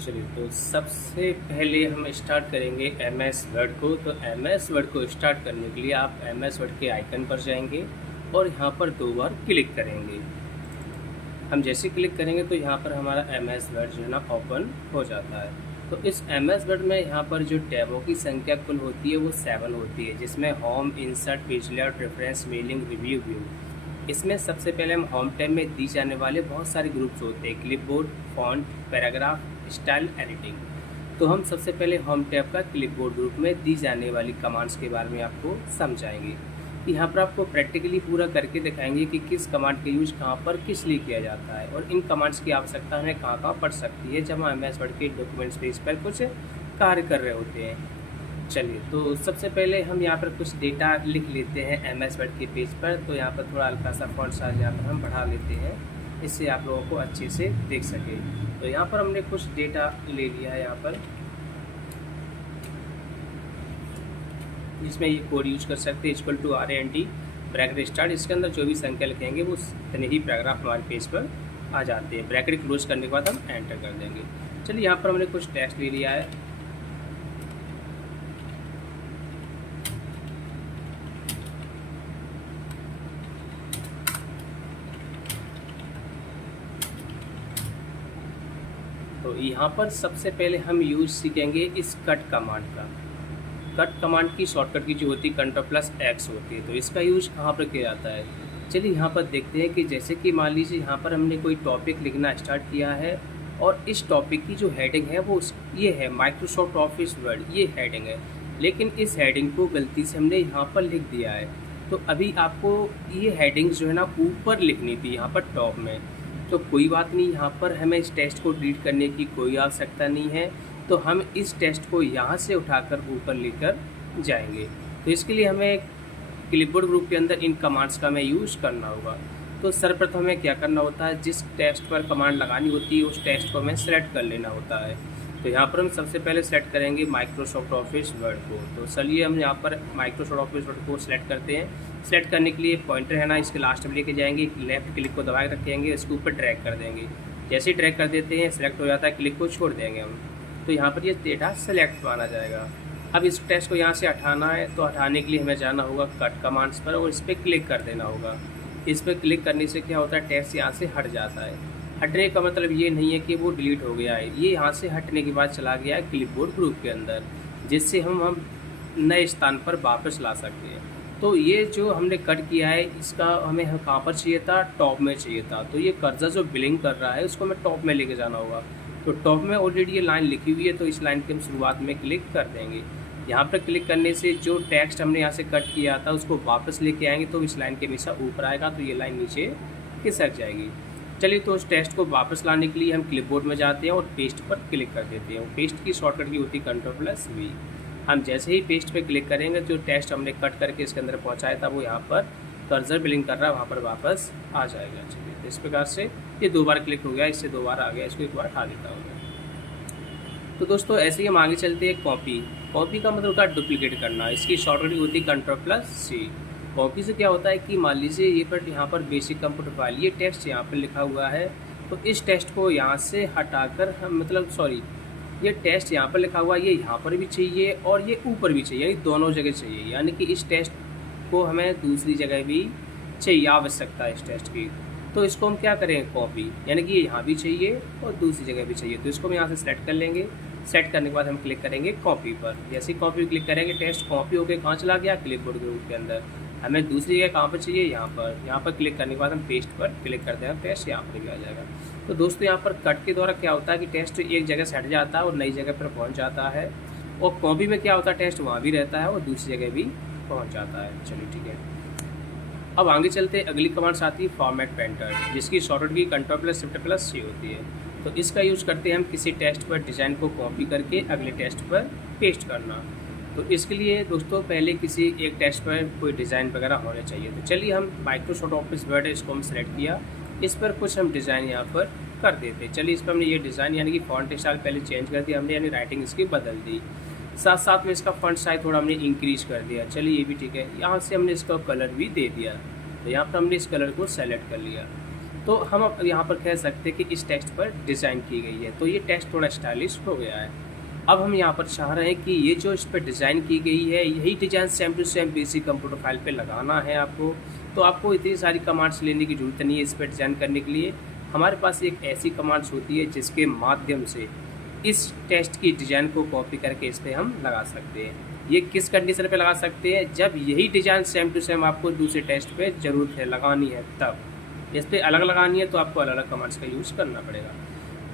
चलिए, तो सबसे पहले हम स्टार्ट करेंगे एम एस वर्ड को। तो एम एस वर्ड को स्टार्ट करने के लिए आप एम एस वर्ड के आइकन पर जाएंगे और यहाँ पर 2 बार क्लिक करेंगे। हम जैसे क्लिक करेंगे तो यहाँ पर हमारा एम एस वर्ड जो है ना ओपन हो जाता है। तो इस एम एस वर्ड में यहाँ पर जो टैबों की संख्या कुल होती है वो 7 होती है, जिसमें home, insert, page layout, reference, mailing, review, view. इसमें सबसे पहले हम होम टैब में दी जाने वाले बहुत सारे ग्रुप्स होते हैं, clipboard, font, paragraph, style, editing. तो हम सबसे पहले होम टैब का क्लिपबोर्ड ग्रुप में दी जाने वाली कमांड्स के बारे में आपको समझाएंगे। यहाँ पर आपको प्रैक्टिकली पूरा करके दिखाएंगे कि किस कमांड का यूज कहाँ पर किस लिए किया जाता है और इन कमांड्स की आवश्यकता हमें कहाँ कहाँ पड़ सकती है जब हम एम एस वर्ड के डॉक्यूमेंट्स पेज पर कुछ कार्य कर रहे होते हैं। चलिए, तो सबसे पहले हम यहाँ पर कुछ डेटा लिख लेते हैं एम एस वर्ड के पेज पर। तो यहाँ पर थोड़ा हल्का सा फॉन्ट साइज यहाँ पर हम बढ़ा लेते हैं, इससे आप लोगों को अच्छे से देख सके। तो यहाँ पर हमने कुछ डेटा ले लिया है यहाँ पर, जिसमें ये कोड यूज कर सकते हैं equal to RAND bracket start. इसके अंदर जो भी संख्या लिखेंगे वो इतने ही पैराग्राफ हमारे पेज पर आ जाते हैं। ब्रैकेट क्लोज करने के बाद हम एंटर कर देंगे। चलिए, यहाँ पर हमने कुछ टेक्स्ट ले लिया है। तो यहाँ पर सबसे पहले हम यूज सीखेंगे इस कट कमांड का। कट कमांड की शॉर्टकट की जो होती है Ctrl+X होती है। तो इसका यूज कहाँ पर किया जाता है, चलिए यहाँ पर देखते हैं कि जैसे कि मान लीजिए यहाँ पर हमने कोई टॉपिक लिखना स्टार्ट किया है और इस टॉपिक की जो हेडिंग है वो ये है माइक्रोसॉफ्ट ऑफिस वर्ड, ये हेडिंग है। लेकिन इस हेडिंग को गलती से हमने यहाँ पर लिख दिया है। तो अभी आपको ये हेडिंग जो है ना ऊपर लिखनी थी, यहाँ पर टॉप में। तो कोई बात नहीं, यहाँ पर हमें इस टेक्स्ट को डिलीट करने की कोई आवश्यकता नहीं है। तो हम इस टेक्स्ट को यहाँ से उठाकर ऊपर लेकर जाएंगे। तो इसके लिए हमें क्लिपबोर्ड ग्रुप के अंदर इन कमांड्स का हमें यूज़ करना होगा। तो सर्वप्रथम हमें क्या करना होता है, जिस टेक्स्ट पर कमांड लगानी होती है उस टेक्स्ट को हमें सेलेक्ट कर लेना होता है। तो यहाँ पर हम सबसे पहले सेलेक्ट करेंगे माइक्रोसॉफ्ट ऑफिस वर्ड को। तो चलिए हम यहाँ पर माइक्रोसॉफ्ट ऑफिस वर्ड को सेलेक्ट करते हैं। सेलेक्ट करने के लिए पॉइंटर है ना, इसके लास्ट में लेके जाएंगे, लेफ्ट क्लिक को दबा के रखेंगे, इसके ऊपर ड्रैग कर देंगे। जैसे ही ड्रैग कर देते हैं सेलेक्ट हो जाता है, क्लिक को छोड़ देंगे हम। तो यहाँ पर ये डेटा सेलेक्ट माना जाएगा। अब इस टेक्स्ट को यहाँ से हटाना है, तो हटाने के लिए हमें जाना होगा कट कमांड्स पर और इस पर क्लिक कर देना होगा। इस पर क्लिक करने से क्या होता है, टेक्स्ट यहाँ से हट जाता है। हटने का मतलब ये नहीं है कि वो डिलीट हो गया है, ये यहाँ से हटने के बाद चला गया है क्लिपबोर्ड ग्रुप के अंदर, जिससे हम नए स्थान पर वापस ला सकते हैं। तो ये जो हमने कट किया है इसका हमें कहाँ पर चाहिए था, टॉप में चाहिए था। तो ये कर्सर जो ब्लिंक कर रहा है उसको हमें टॉप में लेके जाना होगा। तो टॉप में ऑलरेडी ये लाइन लिखी हुई है, तो इस लाइन के हम शुरुआत में क्लिक कर देंगे। यहाँ पर क्लिक करने से जो टेक्स्ट हमने यहाँ से कट किया था उसको वापस लेके आएंगे, तो इस लाइन के हमेशा ऊपर आएगा, तो ये लाइन नीचे खिसक जाएगी। चलिए, तो उस टेक्स्ट को वापस लाने के लिए हम क्लिपबोर्ड में जाते हैं और पेस्ट पर क्लिक कर देते हैं। पेस्ट की शॉर्टकट की होती है Ctrl+V। हम जैसे ही पेस्ट पे क्लिक करेंगे, जो टेक्स्ट हमने कट करके इसके अंदर पहुँचाया था वो यहाँ पर कर्सर ब्लिंक कर रहा है, वहाँ पर वापस आ जाएगा। चलिए, तो इस प्रकार से ये 2 बार क्लिक हो गया, इससे 2 बार आ गया, इसको 1 बार हटा देता हूँ। तो दोस्तों ऐसे ही हम आगे चलते हैं। कॉपी का मतलब होता है डुप्लीकेट करना। इसकी शॉर्टकट होती है Ctrl+C। कॉपी से क्या होता है कि मान लीजिए ये पर यहाँ पर बेसिक कंप्यूटर फाइल, ये टेक्स्ट यहाँ पर लिखा हुआ है, तो इस टेक्स्ट को यहाँ से हटाकर हम ये टेक्स्ट यहाँ पर लिखा हुआ है, ये यहाँ पर भी चाहिए और ये ऊपर भी चाहिए, यानी दोनों जगह चाहिए। यानी कि इस टेक्स्ट को हमें दूसरी जगह भी चाहिए, आवश्यकता है इस टेक्स्ट की। तो इसको हम क्या करें, कॉपी, यानी कि ये यहाँ भी चाहिए और दूसरी जगह भी चाहिए। तो इसको हम यहाँ से सेलेक्ट कर लेंगे। सेट करने के बाद हम क्लिक करेंगे कॉपी पर। जैसे ही कॉपी क्लिक करेंगे, टेक्स्ट कॉपी होकर कहाँ चला गया, क्लिपबोर्ड ग्रुप के अंदर। हमें दूसरी जगह कहाँ पर चाहिए, यहाँ पर क्लिक करने के बाद हम पेस्ट पर क्लिक कर देंगे, टेक्स्ट यहाँ पर भी आ जाएगा। तो दोस्तों यहाँ पर कट के द्वारा क्या होता है कि टेक्स्ट एक जगह से हट जाता है और नई जगह पर पहुँच जाता है, और कॉपी में क्या होता है, टेक्स्ट वहाँ भी रहता है और दूसरी जगह भी पहुँच जाता है। चलिए ठीक है, अब आगे चलते हैं। अगली कमांड्स आती है फॉर्मेट पेंटर, जिसकी शॉर्टकट की Ctrl+Shift+C होती है। तो इसका यूज़ करते हैं हम किसी टेक्स्ट पर डिज़ाइन को कॉपी करके अगले टेक्स्ट पर पेस्ट करना। तो इसके लिए दोस्तों पहले किसी एक टेक्स्ट पर कोई डिज़ाइन वगैरह होने चाहिए। तो चलिए, हम माइक्रोसॉफ्ट ऑफिस वर्ड है, इसको हम सेलेक्ट किया, इस पर कुछ हम डिज़ाइन यहाँ पर कर देते। चलिए, इस पर हमने ये डिज़ाइन यानी कि फॉन्ट स्टाइल पहले चेंज कर दिया हमने, यानी राइटिंग इसकी बदल दी। साथ साथ में इसका फॉन्ट साइज थोड़ा हमने इंक्रीज कर दिया। चलिए, ये भी ठीक है। यहाँ से हमने इसका कलर भी दे दिया। तो यहाँ पर हमने इस कलर को सेलेक्ट कर लिया। तो हम अब यहाँ पर कह सकते हैं कि इस टेक्स्ट पर डिज़ाइन की गई है, तो ये टेक्स्ट थोड़ा स्टाइलिश हो गया है। अब हम यहाँ पर चाह रहे हैं कि ये जो इस पर डिज़ाइन की गई है, यही design same to same basic computer file पे लगाना है आपको। तो आपको इतनी सारी कमांड्स लेने की ज़रूरत नहीं है इस पर डिज़ाइन करने के लिए। हमारे पास एक ऐसी कमांड्स होती है जिसके माध्यम से इस टेक्स्ट की डिज़ाइन को कॉपी करके इस पर हम लगा सकते हैं। ये किस कंडीशन पे लगा सकते हैं? जब यही डिज़ाइन सेम टू सेम आपको दूसरे टेक्स्ट पे ज़रूरत है लगानी है तब। इस पर अलग लगानी है तो आपको अलग अलग कमांड्स का यूज़ करना पड़ेगा।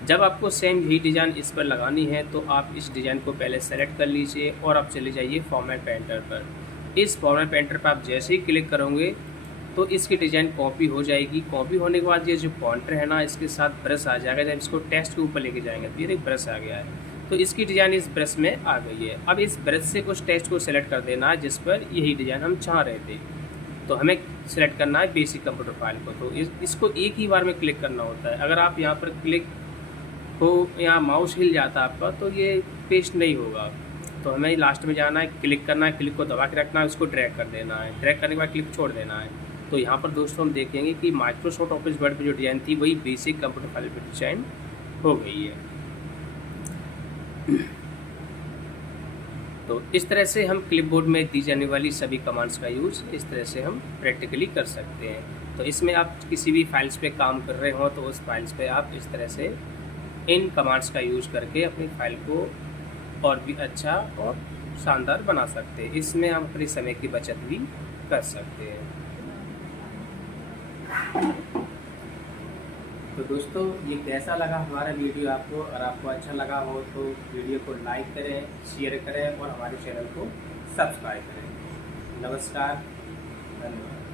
जब आपको सेम यही डिज़ाइन इस पर लगानी है तो आप इस डिज़ाइन को पहले सेलेक्ट कर लीजिए और आप चले जाइए फॉर्मेट पेंटर पर। इस फॉर्मेट पेंटर पर आप जैसे ही क्लिक करोगे तो इसकी डिज़ाइन कॉपी हो जाएगी। कॉपी होने के बाद ये जो पॉइंटर है ना, इसके साथ ब्रश आ जाएगा। जब इसको टेक्स्ट के ऊपर लेके जाएंगे तो ये एक ब्रश आ गया है, तो इसकी डिज़ाइन इस ब्रश में आ गई है। अब इस ब्रश से उस टेक्स्ट को सेलेक्ट कर देना है जिस पर यही डिज़ाइन हम चाह रहे थे। तो हमें सेलेक्ट करना है बेसिक कंप्यूटर फाइल को। तो इसको एक ही बार में क्लिक करना होता है। अगर आप यहाँ पर क्लिक हो, यहाँ माउस हिल जाता है आपका, तो ये पेस्ट नहीं होगा। तो हमें लास्ट में जाना है, क्लिक करना है, क्लिक को दबा के रखना है, उसको ड्रैग कर देना है। ड्रैग करने के बाद क्लिक छोड़ देना है। तो यहाँ पर दोस्तों हम देखेंगे कि माइक्रोसॉफ्ट ऑफिस वर्ड पे जो डिज़ाइन थी वही बेसिक कंप्यूटर फाइल पे डिज़ाइन हो गई है। तो इस तरह से हम क्लिपबोर्ड में दी जाने वाली सभी कमांड्स का यूज़ इस तरह से हम प्रैक्टिकली कर सकते हैं। तो इसमें आप किसी भी फाइल्स पे काम कर रहे हो तो उस फाइल्स पे आप इस तरह से इन कमांड्स का यूज़ करके अपनी फाइल को और भी अच्छा और शानदार बना सकते हैं। इसमें हम अपने समय की बचत भी कर सकते हैं। तो दोस्तों, ये कैसा लगा हमारा वीडियो आपको? अगर आपको अच्छा लगा हो तो वीडियो को लाइक करें, शेयर करें और हमारे चैनल को सब्सक्राइब करें। नमस्कार, धन्यवाद।